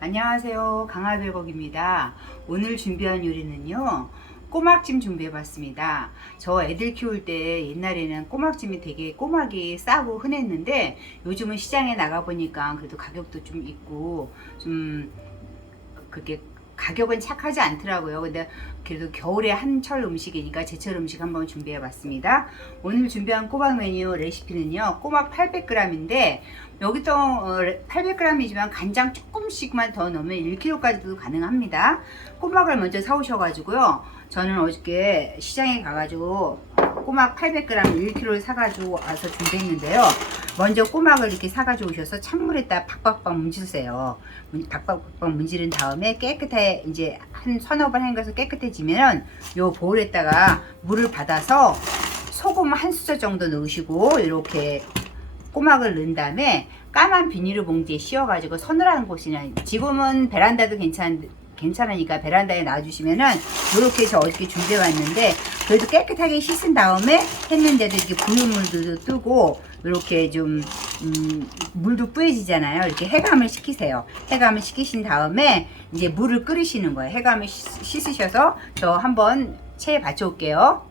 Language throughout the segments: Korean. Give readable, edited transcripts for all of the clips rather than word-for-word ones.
안녕하세요, 강화별곡입니다. 오늘 준비한 요리는요, 꼬막찜 준비해봤습니다. 저 애들 키울 때 옛날에는 꼬막찜이 되게 꼬막이 싸고 흔했는데 요즘은 시장에 나가보니까 그래도 가격도 좀 있고 좀 그게 가격은 착하지 않더라고요. 근데 그래도 겨울에 한철 음식이니까 제철 음식 한번 준비해 봤습니다. 오늘 준비한 꼬막 메뉴 레시피는요, 꼬막 800g인데 여기도 800g이지만 간장 조금씩만 더 넣으면 1kg까지도 가능합니다. 꼬막을 먼저 사오셔가지고요, 저는 어저께 시장에 가가지고 꼬막 800g 1kg를 사가지고 와서 준비했는데요. 먼저 꼬막을 이렇게 사가지고 오셔서 찬물에다 박박박 문지르세요. 박박박 문지른 다음에 깨끗해, 이제 한 서너 번 헹궈서 깨끗해지면 요 보울에다가 물을 받아서 소금 한 수저 정도 넣으시고 이렇게 꼬막을 넣은 다음에 까만 비닐을 봉지에 씌워가지고 서늘한 곳이나, 지금은 베란다도 괜찮으니까 베란다에 놔주시면은, 요렇게 저 어저께 준비해 왔는데 그래도 깨끗하게 씻은 다음에 했는데도 이렇게 부유물도 뜨고 이렇게 좀 물도 뿌얘지잖아요. 이렇게 해감을 시키세요. 해감을 시키신 다음에 이제 물을 끓이시는 거예요. 해감을 씻으셔서 저 한번 체에 받쳐 올게요.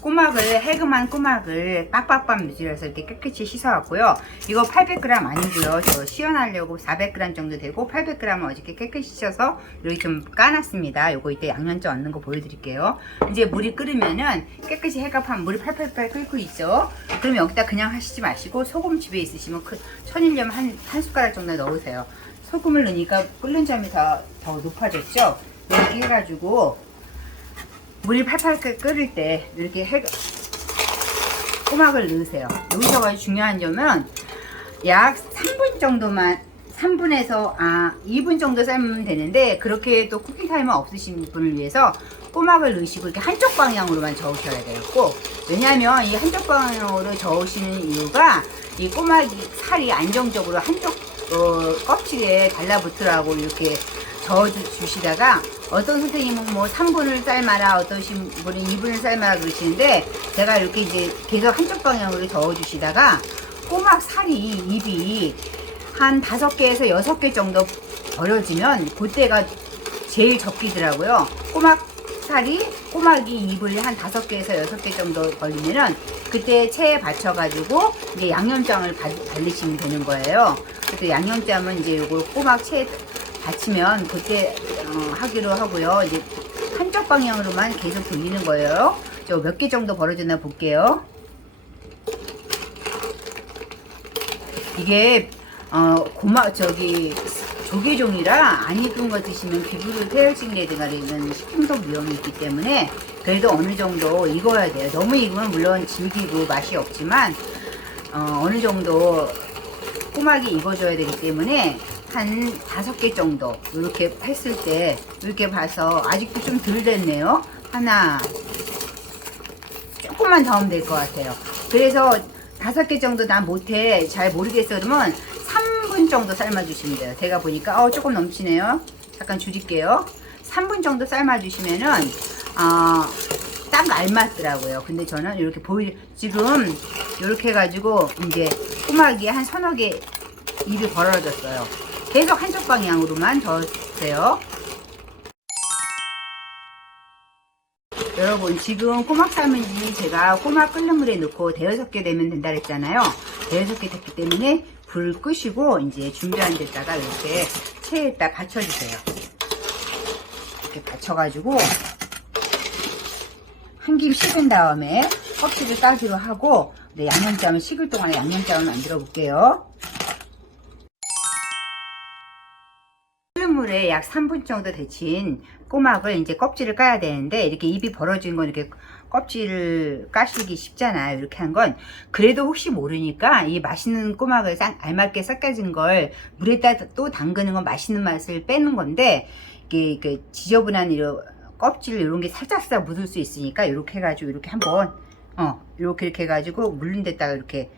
꼬막을, 해금한 꼬막을 빡빡빡 문질러서 이렇게 깨끗이 씻어왔고요. 이거 800g 아니고요. 저 시연하려고 400g 정도 되고 800g은 어저께 깨끗이 씻어서 여기 좀 까놨습니다. 요거 이때 양념장 얹는 거 보여드릴게요. 이제 물이 끓으면은 깨끗이 해갑한 물이 팔팔팔 끓고 있죠. 그럼 여기다 그냥 하시지 마시고 소금 집에 있으시면 천일염 한 숟가락 정도 넣으세요. 소금을 넣으니까 끓는 점이 더 높아졌죠. 이렇게 해가지고 물이 팔팔 끓을 때 이렇게 꼬막을 넣으세요. 여기서 가지고 중요한 점은 약 3분 정도만, 3분에서 2분 정도 삶으면 되는데, 그렇게 또 쿠킹타임은 없으신 분을 위해서 꼬막을 넣으시고 이렇게 한쪽 방향으로만 저으셔야 돼요. 꼭. 왜냐하면 이 한쪽 방향으로 저으시는 이유가 이 꼬막이 살이 안정적으로 한쪽 껍질에 달라붙으라고 이렇게 저어주시다가, 어떤 선생님은 뭐 3분을 삶아라, 어떤 분은 2분을 삶아라 그러시는데, 제가 이렇게 이제 계속 한쪽 방향으로 저어주시다가 꼬막 살이, 입이 한 5개에서 6개 정도 버려지면 그때가 제일 적기더라고요. 꼬막이 입을 한 5개에서 6개 정도 벌리면은 그때 체에 받쳐가지고 이제 양념장을 바르시면 되는 거예요. 그래서 양념장은 이제 요거 꼬막 체에 받치면 그때 하기로 하고요. 이제 한쪽 방향으로만 계속 돌리는 거예요. 저 몇 개 정도 벌어졌나 볼게요. 이게 조개종이라 안 익은 거 드시면 피부를 태열증이라든가 이런 식중독 위험이 있기 때문에 그래도 어느 정도 익어야 돼요. 너무 익으면 물론 질기고 맛이 없지만 어느 정도 꼬막이 익어줘야 되기 때문에 한 5개 정도 이렇게 했을 때 이렇게 봐서 아직도 좀 덜 됐네요. 하나, 조금만 더 하면 될 것 같아요. 그래서 5개 정도 난 못해, 잘 모르겠어 그러면 3분 정도 삶아주시면 돼요. 제가 보니까 조금 넘치네요. 잠깐 줄일게요. 3분 정도 삶아주시면은 딱 알맞더라고요. 근데 저는 이렇게 지금 이렇게 해가지고 이제 꼬막이 한 서너 개 입이 벌어졌어요. 계속 한쪽 방향으로만 저으세요. 여러분, 지금 꼬막 삶은 지 제가 꼬막 끓는 물에 넣고 대여섯 개 되면 된다 그랬잖아요. 대여섯 개 됐기 때문에 불 끄시고 이제 준비한 데다가 이렇게 체에다 받쳐주세요. 이렇게 받쳐가지고 한 김 식은 다음에 껍질을 따기로 하고, 양념장을 식을 동안에 양념장을 만들어 볼게요. 끓는 물에 약 3분 정도 데친 꼬막을 이제 껍질을 까야 되는데, 이렇게 입이 벌어진 건 이렇게 껍질을 까시기 쉽잖아요. 이렇게 한 건 그래도 혹시 모르니까 이 맛있는 꼬막을 알맞게 섞여진 걸 물에다 또 담그는 건 맛있는 맛을 빼는 건데, 이게 지저분한 이런 껍질 이런 게 살짝 묻을 수 있으니까 이렇게 해가지고 이렇게 한번 이렇게 해가지고 물른 데다가 이렇게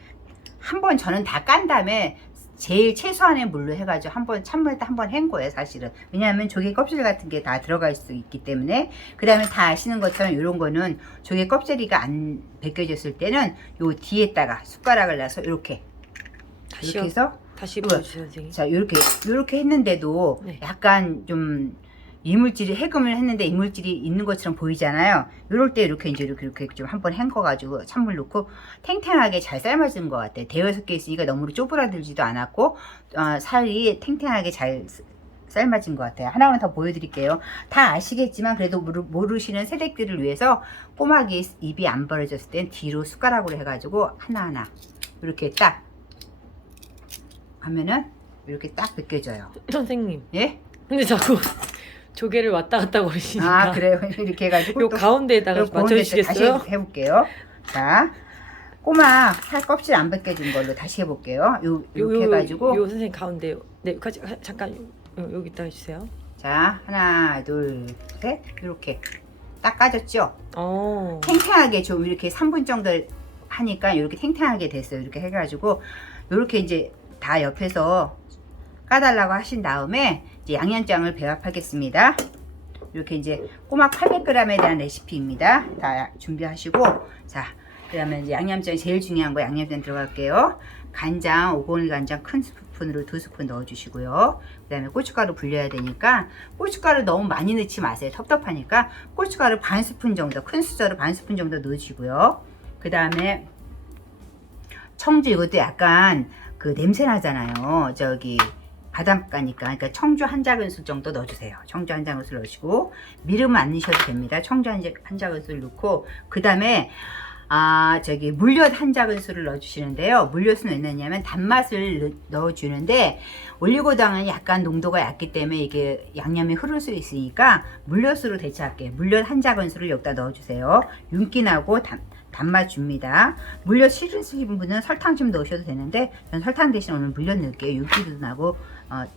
한번 저는 다 깐 다음에 제일 최소한의 물로 해가지고 한번 찬물에다 한번 헹 거예요, 사실은. 왜냐하면 조개 껍질 같은 게 다 들어갈 수 있기 때문에. 그 다음에 다 아시는 것처럼 이런 거는 조개 껍질이가 안 벗겨졌을 때는 요 뒤에다가 숟가락을 놔서 이렇게 해서 다시 보여주세요, 선생님. 자, 요렇게 했는데도 네. 약간 좀 이물질이 해금을 했는데 이물질이 있는 것처럼 보이잖아요. 요럴 때 이렇게 좀 한번 헹궈가지고 찬물 넣고 탱탱하게 잘 삶아진 것 같아요. 대여섯 개 있으니까 너무 쪼그라들지도 않았고 살이 탱탱하게 잘 삶아진 것 같아요. 하나만 더 보여드릴게요. 다 아시겠지만 그래도 모르시는 세대들을 위해서 꼬막이 입이 안 벌어졌을 땐 뒤로 숟가락으로 해가지고 하나하나 이렇게 딱 하면은 이렇게 딱 벗겨져요. 선생님. 예? 근데 자꾸 조개를 왔다 갔다 거리시니까. 아, 그래요. 이렇게 해가지고 요 또 가운데에다가 요 가운데 맞춰주시겠어요? 다시 해볼게요. 자, 꼬막 살 껍질 안 벗겨진 걸로 다시 해볼게요. 이렇게 해가지고 요 선생님 가운데 네, 잠깐 여기다 해주세요. 자, 하나, 둘, 셋 이렇게 딱 까졌죠? 어. 탱탱하게 좀 이렇게 3분 정도 하니까 이렇게 탱탱하게 됐어요. 이렇게 해가지고 이렇게 이제 다 옆에서 까달라고 하신 다음에 이제 양념장을 배합하겠습니다. 이렇게 이제 꼬막 800g에 대한 레시피입니다. 다 준비하시고 자, 그러면 이제 양념장 제일 중요한 거 양념장 들어갈게요. 간장, 오골 간장 큰 스푼으로 2스푼 넣어주시고요. 그 다음에 고춧가루 불려야 되니까 고춧가루 너무 많이 넣지 마세요. 텁텁하니까 고춧가루 반 스푼 정도, 큰 수저로 반 스푼 정도 넣으시고요. 그 다음에 청주, 이것도 약간 그 냄새 나잖아요. 저기 바닷가니까. 그러니까 청주 한 작은술 정도 넣어주세요. 청주 한 작은술 넣으시고 미름은 안 넣으셔도 됩니다. 청주 한 작은술 넣고 그 다음에 저기 물엿 한 작은술을 넣어주시는데요. 물엿은 왜 넣냐면 단맛을 넣어주는데 올리고당은 약간 농도가 얕기 때문에 이게 양념이 흐를 수 있으니까 물엿으로 대체할게요. 물엿 한 작은술을 여기다 넣어주세요. 윤기 나고 단맛 줍니다. 물엿 싫으신 분은 설탕 좀 넣으셔도 되는데 저는 설탕 대신 오늘 물엿 넣을게요. 윤기도 나고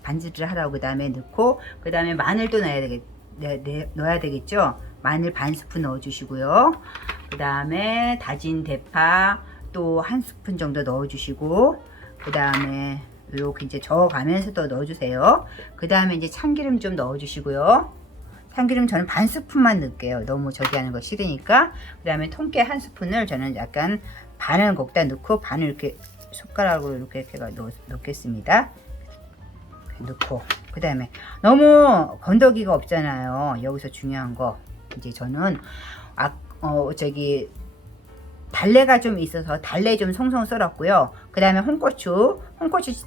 반지를 하라고. 그 다음에 넣고 그 다음에 마늘도 넣어야 되겠죠. 마늘 반 스푼 넣어주시고요. 그 다음에 다진 대파 또 한 스푼 정도 넣어주시고 그 다음에 이렇게 이제 저어가면서 또 넣어주세요. 그 다음에 이제 참기름 좀 넣어주시고요. 참기름 저는 반 스푼만 넣을게요. 너무 저기 하는 거 싫으니까. 그 다음에 통깨 한 스푼을 저는 약간 반을 거기다 넣고 반을 이렇게 숟가락으로 이렇게 넣겠습니다. 넣고 그 다음에 너무 건더기가 없잖아요. 여기서 중요한 거 이제 저는 저기 달래가 좀 있어서 달래 좀 송송 썰었고요. 그 다음에 홍고추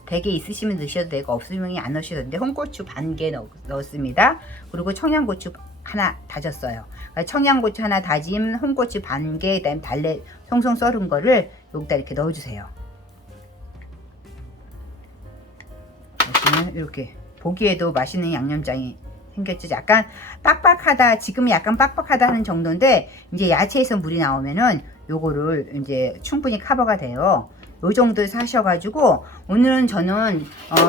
되게 있으시면 넣으셔도 되고 없으면 안 넣으셔도 되는데 홍고추 반 개 넣었습니다. 그리고 청양고추 하나 다졌어요. 청양고추 하나 다짐, 홍고추 반 개, 그다음에 달래 송송 썰은 거를 여기다 이렇게 넣어주세요. 이렇게 보기에도 맛있는 양념장이 생겼죠. 약간 빡빡하다, 지금 약간 빡빡하다 하는 정도인데 이제 야채에서 물이 나오면은 요거를 이제 충분히 커버가 돼요. 요 정도 사셔가지고 오늘은 저는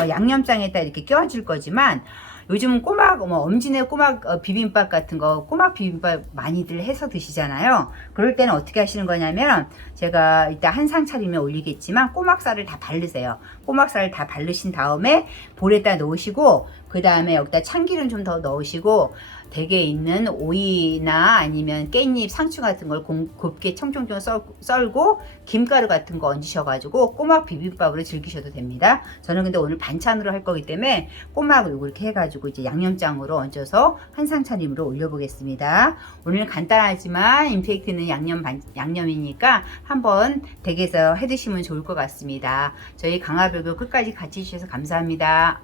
양념장에다 이렇게 껴줄 거지만 요즘 꼬막 엄지네 꼬막 비빔밥 같은 거 꼬막 비빔밥 많이들 해서 드시잖아요. 그럴 때는 어떻게 하시는 거냐면 제가 이따 한상 차리면 올리겠지만 꼬막살을 다 바르세요. 꼬막살을 다 바르신 다음에 볼에다 넣으시고 그 다음에 여기다 참기름 좀 더 넣으시고 댁에 있는 오이나 아니면 깻잎, 상추 같은 걸 곱게 청청청 썰고 김가루 같은 거 얹으셔가지고 꼬막 비빔밥으로 즐기셔도 됩니다. 저는 근데 오늘 반찬으로 할 거기 때문에 꼬막을 이렇게 해가지고 이제 양념장으로 얹어서 한상 차림으로 올려보겠습니다. 오늘 간단하지만 임팩트 있는 양념이니까 한번 댁에서 해 드시면 좋을 것 같습니다. 저희 강화별교 끝까지 같이 해주셔서 감사합니다.